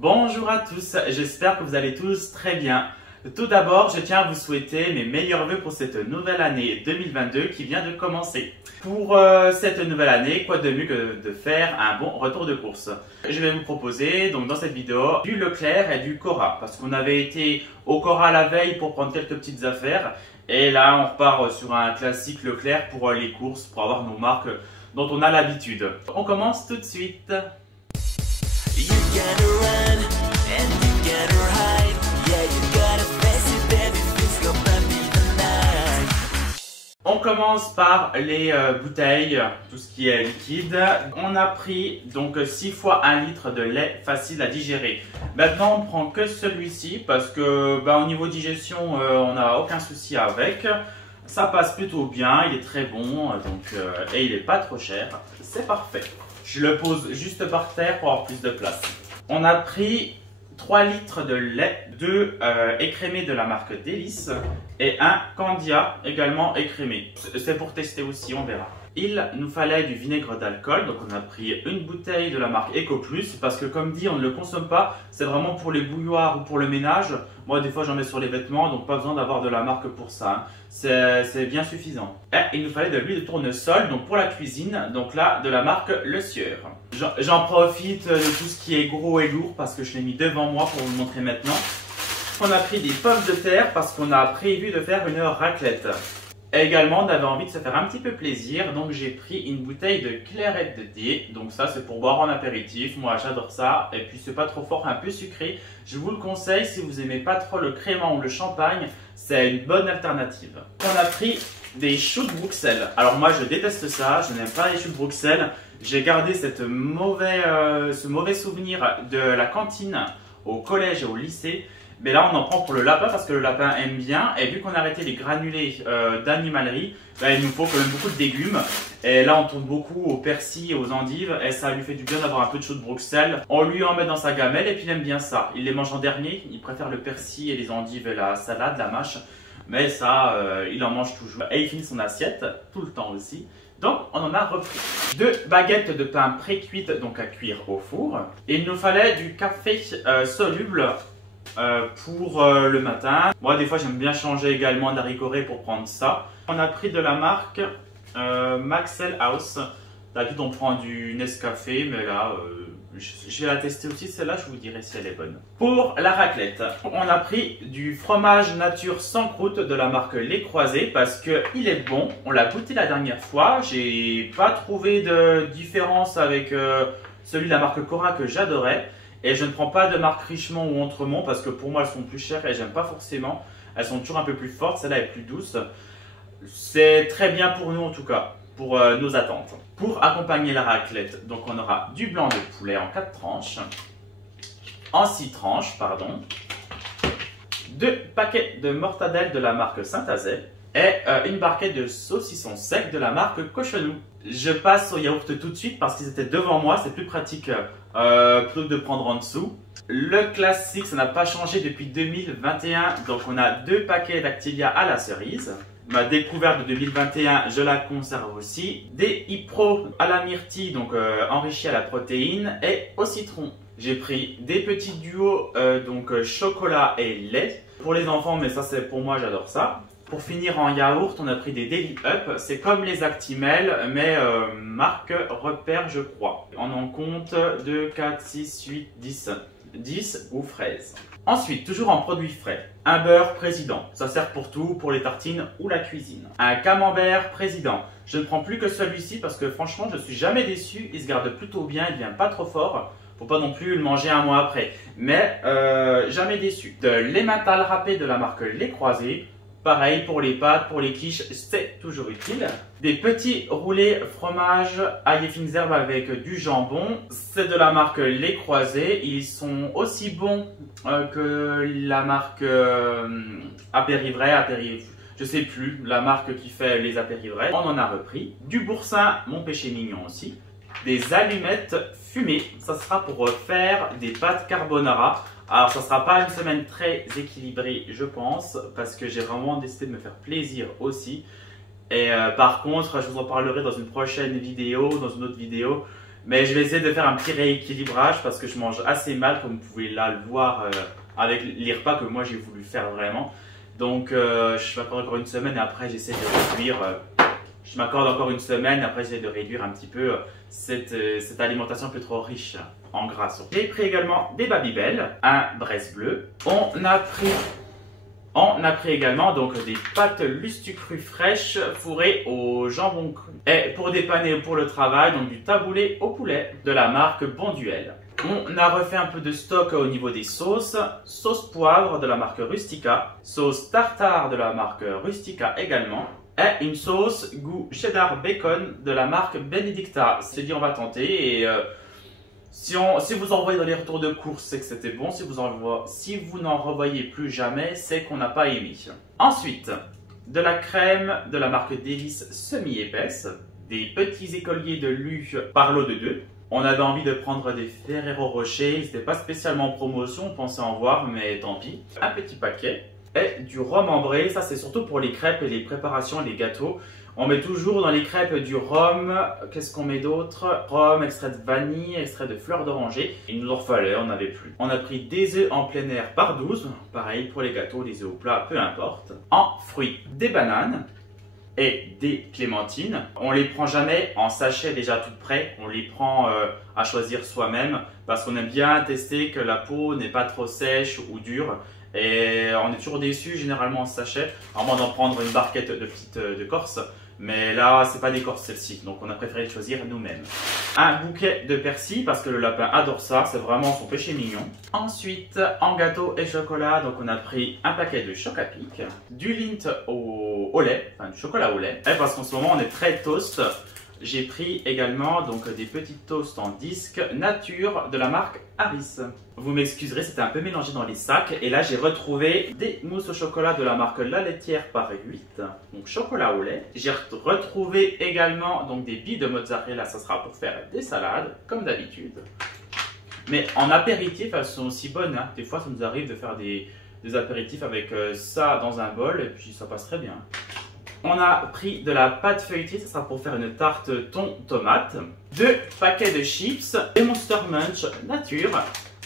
Bonjour à tous, j'espère que vous allez tous très bien. Tout d'abord, je tiens à vous souhaiter mes meilleurs vœux pour cette nouvelle année 2022 qui vient de commencer. Pour cette nouvelle année, quoi de mieux que de faire un bon retour de course. Je vais vous proposer donc dans cette vidéo du Leclerc et du Cora parce qu'on avait été au Cora la veille pour prendre quelques petites affaires et là on repart sur un classique Leclerc pour les courses, pour avoir nos marques dont on a l'habitude. On commence tout de suite. On commence par les bouteilles, tout ce qui est liquide. On a pris donc 6 fois 1 litre de lait facile à digérer. Maintenant on prend que celui-ci parce que au niveau digestion on n'a aucun souci avec. Ça passe plutôt bien, il est très bon et il n'est pas trop cher. C'est parfait. Je le pose juste par terre pour avoir plus de place. On a pris 3 litres de lait, 2 écrémés de la marque Délice et un Candia également écrémé. C'est pour tester aussi, on verra. Il nous fallait du vinaigre d'alcool, donc on a pris une bouteille de la marque EcoPlus parce que comme dit, on ne le consomme pas, c'est vraiment pour les bouilloires ou pour le ménage. Moi des fois j'en mets sur les vêtements, donc pas besoin d'avoir de la marque pour ça, c'est bien suffisant. Et il nous fallait de l'huile de tournesol, donc pour la cuisine, donc là de la marque Le Sieur. J'en profite de tout ce qui est gros et lourd parce que je l'ai mis devant moi pour vous le montrer maintenant. On a pris des pommes de terre parce qu'on a prévu de faire une raclette. Et également, on avait envie de se faire un petit peu plaisir, donc j'ai pris une bouteille de clairette de thé. Donc ça, c'est pour boire en apéritif. Moi, j'adore ça. Et puis, c'est pas trop fort, un peu sucré. Je vous le conseille si vous aimez pas trop le crément ou le champagne. C'est une bonne alternative. On a pris des choux de Bruxelles. Alors moi, je déteste ça. Je n'aime pas les choux de Bruxelles. J'ai gardé ce mauvais souvenir de la cantine au collège et au lycée. Mais là, on en prend pour le lapin parce que le lapin aime bien. Et vu qu'on a arrêté les granulés d'animalerie, il nous faut quand même beaucoup de légumes. Et là, on tourne beaucoup au persil et aux endives. Et ça lui fait du bien d'avoir un peu de choux de Bruxelles. On lui en met dans sa gamelle et puis il aime bien ça. Il les mange en dernier. Il préfère le persil et les endives et la salade, la mâche. Mais ça, il en mange toujours. Et il finit son assiette tout le temps aussi. Donc, on en a repris 2 baguettes de pain pré-cuites, donc à cuire au four. Et il nous fallait du café soluble pour le matin. Moi des fois j'aime bien changer également d'haricots pour prendre ça. On a pris de la marque Maxell House. D'habitude on prend du Nescafé, mais là je vais la tester aussi celle-là, je vous dirai si elle est bonne. Pour la raclette, on a pris du fromage nature sans croûte de la marque Les Croisés parce qu'il est bon. On l'a goûté la dernière fois, j'ai pas trouvé de différence avec celui de la marque Cora que j'adorais. Et je ne prends pas de marque Richemont ou Entremont parce que pour moi elles sont plus chères et j'aime pas forcément. Elles sont toujours un peu plus fortes, celle-là est plus douce. C'est très bien pour nous en tout cas, pour nos attentes. Pour accompagner la raclette, donc on aura du blanc de poulet en 4 tranches. En 6 tranches, pardon. 2 paquets de mortadelle de la marque Saint-Azet. Et une barquette de saucissons secs de la marque Cochonou. Je passe au yaourt tout de suite parce qu'ils étaient devant moi, c'est plus pratique plutôt que de prendre en dessous. Le classique, ça n'a pas changé depuis 2021, donc on a 2 paquets d'Activia à la cerise. Ma découverte de 2021, je la conserve aussi. Des Ipro à la myrtille, donc enrichis à la protéine et au citron. J'ai pris des petits duos, donc chocolat et lait. Pour les enfants, mais ça c'est pour moi, j'adore ça. Pour finir en yaourt, on a pris des Daily Up. C'est comme les Actimel, mais marque Repère, je crois. On en compte 2, 4, 6, 8, 10. 10 ou fraises. Ensuite, toujours en produits frais, un beurre Président. Ça sert pour tout, pour les tartines ou la cuisine. Un camembert Président. Je ne prends plus que celui-ci parce que franchement, je ne suis jamais déçu. Il se garde plutôt bien, il ne devient pas trop fort. Faut pas non plus le manger un mois après. Mais jamais déçu. De l'emmental râpé de la marque Les Croisés. Pareil pour les pâtes, pour les quiches, c'est toujours utile. Des petits roulés fromage ail et fines herbes avec du jambon. C'est de la marque Les Croisés. Ils sont aussi bons que la marque Apérivray, je sais plus, la marque qui fait les Apérivray. On en a repris. Du boursin, mon péché mignon aussi. Des allumettes fumées. Ça sera pour faire des pâtes carbonara. Alors, ça ne sera pas une semaine très équilibrée, je pense, parce que j'ai vraiment décidé de me faire plaisir aussi. Et par contre, je vous en parlerai dans une prochaine vidéo, dans une autre vidéo. Mais je vais essayer de faire un petit rééquilibrage parce que je mange assez mal, comme vous pouvez là le voir avec les repas que moi j'ai voulu faire vraiment. Donc je m'accorde encore une semaine et après j'essaie de réduire. Je m'accorde encore une semaine et après j'essaie de réduire un petit peu cette alimentation un peu trop riche en gras. J'ai pris également des Babybel, un braise bleu. On a pris également donc des pâtes lustucrues fraîches fourrées au jambon cru. Et pour dépanner pour le travail, donc du taboulé au poulet de la marque Bonduelle. On a refait un peu de stock au niveau des sauces. Sauce poivre de la marque Rustica. Sauce tartare de la marque Rustica également. Et une sauce goût cheddar bacon de la marque Benedicta. C'est dit on va tenter et si vous en voyez dans les retours de course, c'est que c'était bon. Si vous n'en revoyez plus jamais, c'est qu'on n'a pas aimé. Ensuite, de la crème de la marque Délice semi-épaisse. Des petits écoliers de Lu par lot de 2. On avait envie de prendre des Ferrero Rocher. C'était pas spécialement en promotion, on pensait en voir, mais tant pis. Un petit paquet. Et du rhum ambré, ça c'est surtout pour les crêpes et les préparations, les gâteaux. On met toujours dans les crêpes du rhum. Qu'est-ce qu'on met d'autre? Rhum, extrait de vanille, extrait de fleurs d'oranger. Il nous en fallait, on n'avait plus. On a pris des œufs en plein air par 12. Pareil pour les gâteaux, les œufs au plat, peu importe. En fruits, des bananes et des clémentines. On les prend jamais en sachet déjà tout prêt. On les prend à choisir soi-même parce qu'on aime bien tester que la peau n'est pas trop sèche ou dure. Et on est toujours déçu généralement en sachet, à moins d'en prendre une barquette de corse. Mais là, c'est pas des corses celle-ci, donc on a préféré le choisir nous-mêmes. Un bouquet de persil, parce que le lapin adore ça, c'est vraiment son péché mignon. Ensuite, en gâteau et chocolat, donc on a pris un paquet de Choc-à-Pic, du Lindt au lait, enfin du chocolat au lait. Et parce qu'en ce moment, on est très toast. J'ai pris également donc des petites toasts en disque nature de la marque Harris. Vous m'excuserez, c'était un peu mélangé dans les sacs. Et là, j'ai retrouvé des mousses au chocolat de la marque La Laitière par 8. Donc chocolat au lait. J'ai retrouvé également donc des billes de mozzarella. Ça sera pour faire des salades, comme d'habitude. Mais en apéritif, elles sont aussi bonnes. Hein. Des fois, ça nous arrive de faire des apéritifs avec ça dans un bol. Et puis, ça passe très bien. On a pris de la pâte feuilletée, ça sera pour faire une tarte thon tomate. 2 paquets de chips, des Monster Munch nature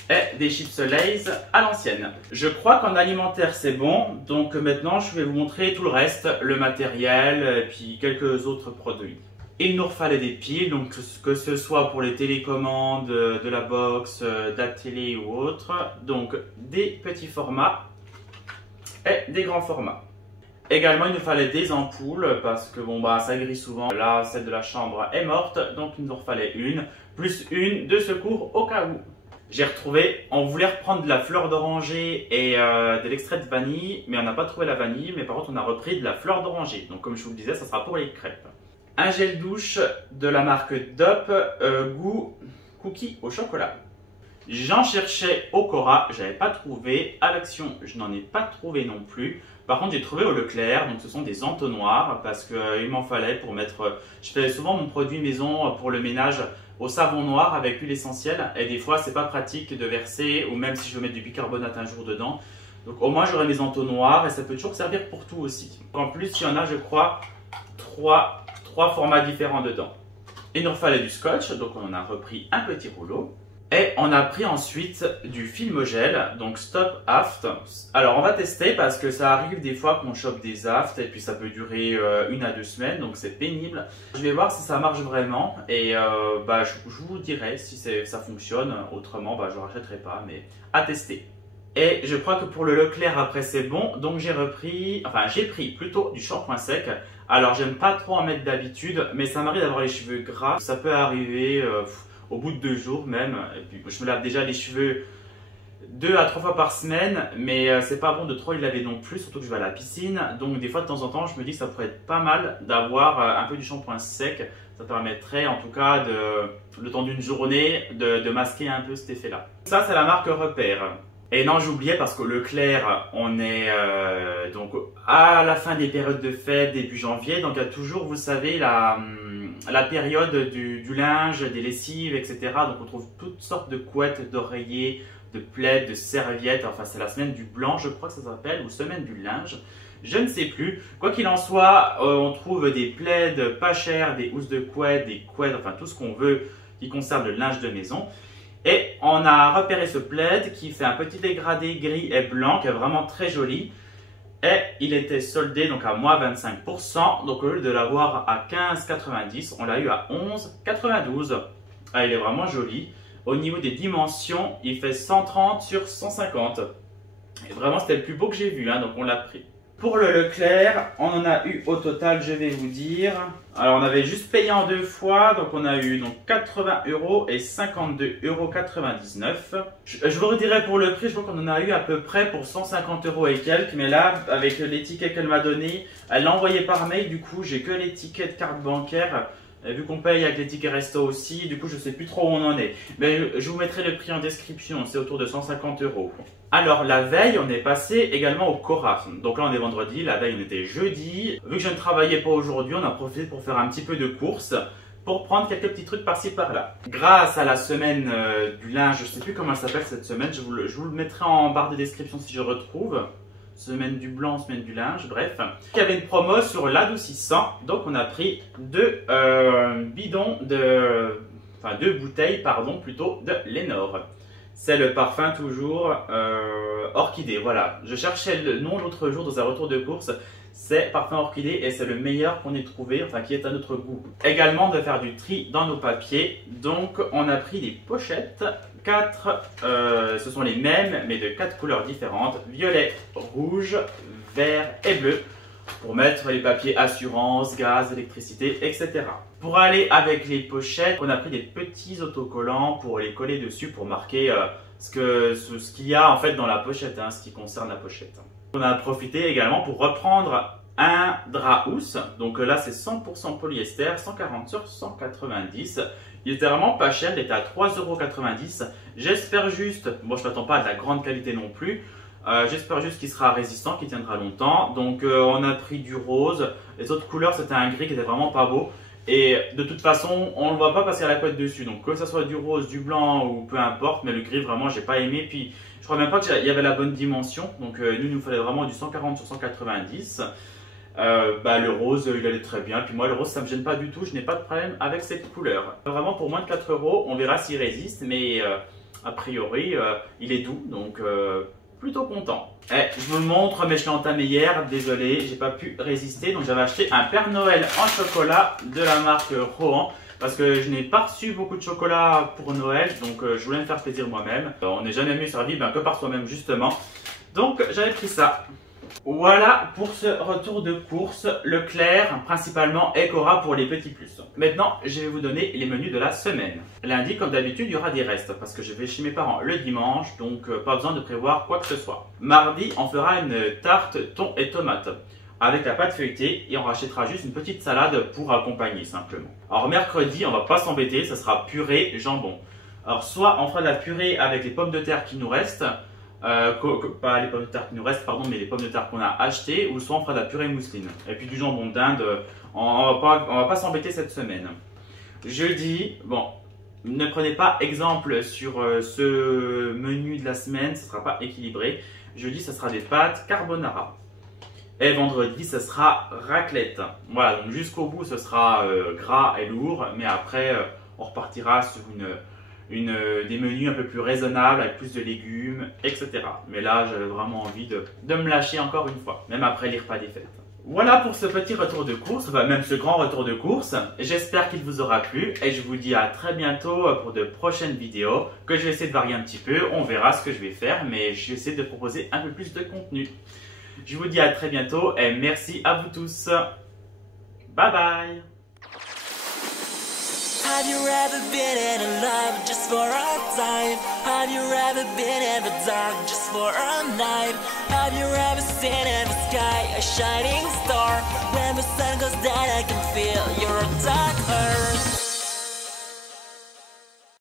et des chips Lay's à l'ancienne. Je crois qu'en alimentaire c'est bon, donc maintenant je vais vous montrer tout le reste, le matériel et puis quelques autres produits. Il nous fallait des piles, donc que ce soit pour les télécommandes, de la box, de la télé ou autre. Donc des petits formats et des grands formats. Également, il nous fallait des ampoules parce que bon bah ça grille souvent. Là, celle de la chambre est morte, donc il nous en fallait une, plus une de secours au cas où. J'ai retrouvé, on voulait reprendre de la fleur d'oranger et de l'extrait de vanille, mais on n'a pas trouvé la vanille, mais par contre on a repris de la fleur d'oranger. Donc comme je vous le disais, ça sera pour les crêpes. Un gel douche de la marque Dop, goût cookie au chocolat. J'en cherchais au Cora, je n'avais pas trouvé. À l'Action, je n'en ai pas trouvé non plus. Par contre, j'ai trouvé au Leclerc, donc ce sont des entonnoirs parce qu'il m'en fallait pour mettre. Je fais souvent mon produit maison pour le ménage au savon noir avec l'huile essentielle et des fois, c'est pas pratique de verser ou même si je veux mettre du bicarbonate un jour dedans. Donc au moins, j'aurai mes entonnoirs et ça peut toujours servir pour tout aussi. En plus, il y en a, je crois, trois formats différents dedans. Il nous fallait du scotch, donc on en a repris un petit rouleau. Et on a pris ensuite du film gel, donc Stop Aft. Alors on va tester parce que ça arrive des fois qu'on chope des aftes et puis ça peut durer 1 à 2 semaines, donc c'est pénible. Je vais voir si ça marche vraiment et je vous dirai si ça fonctionne. Autrement, je ne rachèterai pas, mais à tester. Et je crois que pour le Leclerc après c'est bon, donc j'ai pris plutôt du shampoing sec. Alors j'aime pas trop en mettre d'habitude, mais ça m'arrive d'avoir les cheveux gras. Ça peut arriver au bout de 2 jours même. Et puis, je me lave déjà les cheveux 2 à 3 fois par semaine, mais c'est pas bon de trop les laver non plus, surtout que je vais à la piscine. Donc des fois de temps en temps, je me dis que ça pourrait être pas mal d'avoir un peu du shampoing sec. Ça permettrait en tout cas, le temps d'une journée, de masquer un peu cet effet-là. Ça, c'est la marque Repère. Et non, j'oubliais parce que Leclerc, on est donc à la fin des périodes de fête, début janvier. Donc il y a toujours, vous savez, la période du linge, des lessives, etc. Donc on trouve toutes sortes de couettes, d'oreillers, de plaids, de serviettes. Enfin, c'est la semaine du blanc, je crois que ça s'appelle, ou semaine du linge. Je ne sais plus. Quoi qu'il en soit, on trouve des plaids pas chers, des housses de couettes, des couettes, enfin tout ce qu'on veut qui concerne le linge de maison. Et on a repéré ce plaid qui fait un petit dégradé gris et blanc qui est vraiment très joli. Et il était soldé donc à moins 25%. Donc au lieu de l'avoir à 15,90, on l'a eu à 11,92. Ah, il est vraiment joli. Au niveau des dimensions, il fait 130 sur 150. Et vraiment, c'était le plus beau que j'ai vu, hein, donc on l'a pris. Pour le Leclerc, on en a eu au total, je vais vous dire. Alors, on avait juste payé en 2 fois, donc on a eu donc 80 € et 52,99 €. Je vous redirai pour le prix, je crois qu'on en a eu à peu près pour 150 € et quelques. Mais là, avec les tickets qu'elle m'a donné, elle l'a envoyé par mail, du coup, j'ai que les tickets de carte bancaire. Et vu qu'on paye avec les tickets resto aussi, du coup je sais plus trop où on en est. Mais je vous mettrai le prix en description, c'est autour de 150 €. Alors la veille, on est passé également au Cora. Donc là on est vendredi, la veille on était jeudi. Vu que je ne travaillais pas aujourd'hui, on a profité pour faire un petit peu de courses, pour prendre quelques petits trucs par-ci par-là. Grâce à la semaine du linge, je ne sais plus comment elle s'appelle cette semaine, je vous le mettrai en barre de description si je retrouve. Semaine du blanc, semaine du linge, bref. Il y avait une promo sur l'adoucissant, donc on a pris deux bouteilles, pardon, plutôt de Lénore. C'est le parfum toujours orchidée, voilà. Je cherchais le nom l'autre jour dans un retour de course. C'est parfum orchidée et c'est le meilleur qu'on ait trouvé, enfin qui est à notre goût. Également de faire du tri dans nos papiers, donc on a pris des pochettes. 4, ce sont les mêmes mais de 4 couleurs différentes, violet, rouge, vert et bleu, pour mettre les papiers assurance, gaz, électricité, etc. Pour aller avec les pochettes, on a pris des petits autocollants pour les coller dessus pour marquer ce qu'il y a en fait dans la pochette, hein, ce qui concerne la pochette. On a profité également pour reprendre un drap housse, donc là c'est 100% polyester, 140 sur 190. Il était vraiment pas cher, il était à 3,90 €. J'espère juste, bon je ne m'attends pas à de la grande qualité non plus, j'espère juste qu'il sera résistant, qu'il tiendra longtemps. Donc on a pris du rose, les autres couleurs c'était un gris qui était vraiment pas beau. Et de toute façon on ne le voit pas parce qu'il y a la couette dessus, donc que ce soit du rose, du blanc ou peu importe, mais le gris vraiment j'ai pas aimé. Puis je crois même pas qu'il y avait la bonne dimension, donc nous il nous fallait vraiment du 140 sur 190. Le rose il allait très bien, puis moi le rose ça me gêne pas du tout, je n'ai pas de problème avec cette couleur. Vraiment pour moins de 4 €, on verra s'il résiste, mais a priori il est doux, donc plutôt content. Je vous le montre mais je l'ai entamé hier, désolé, j'ai pas pu résister, donc j'avais acheté un Père Noël en chocolat de la marque Rohan. Parce que je n'ai pas reçu beaucoup de chocolat pour Noël, donc je voulais me faire plaisir moi-même. On n'est jamais mieux servi que par soi-même justement. Donc j'avais pris ça. Voilà pour ce retour de course, Leclerc principalement et Cora pour les petits plus. Maintenant, je vais vous donner les menus de la semaine. Lundi, comme d'habitude, il y aura des restes parce que je vais chez mes parents le dimanche, donc pas besoin de prévoir quoi que ce soit. Mardi, on fera une tarte thon et tomate avec la pâte feuilletée et on rachètera juste une petite salade pour accompagner simplement. Alors mercredi, on va pas s'embêter, ça sera purée jambon. Alors soit on fera de la purée avec les pommes de terre qui nous restent, pas les pommes de terre qui nous restent, pardon, mais les pommes de terre qu'on a achetées, ou soit on fera de la purée mousseline. Et puis du jambon d'Inde, on va pas s'embêter cette semaine. Jeudi, bon, ne prenez pas exemple sur ce menu de la semaine, ce ne sera pas équilibré. Jeudi, ce sera des pâtes carbonara. Et vendredi, ce sera raclette. Voilà, donc jusqu'au bout, ce sera gras et lourd, mais après, on repartira sur des menus un peu plus raisonnables, avec plus de légumes, etc. Mais là, j'avais vraiment envie de me lâcher encore une fois, même après les repas des fêtes. Voilà pour ce petit retour de course, enfin même ce grand retour de course. J'espère qu'il vous aura plu et je vous dis à très bientôt pour de prochaines vidéos que je vais essayer de varier un petit peu. On verra ce que je vais faire, mais je vais essayer de proposer un peu plus de contenu. Je vous dis à très bientôt et merci à vous tous. Bye bye. Have you ever been in love just for a time? Have you ever been in the dark just for a night? Have you ever seen in the sky a shining star? When the sun goes down I can feel your dark heart.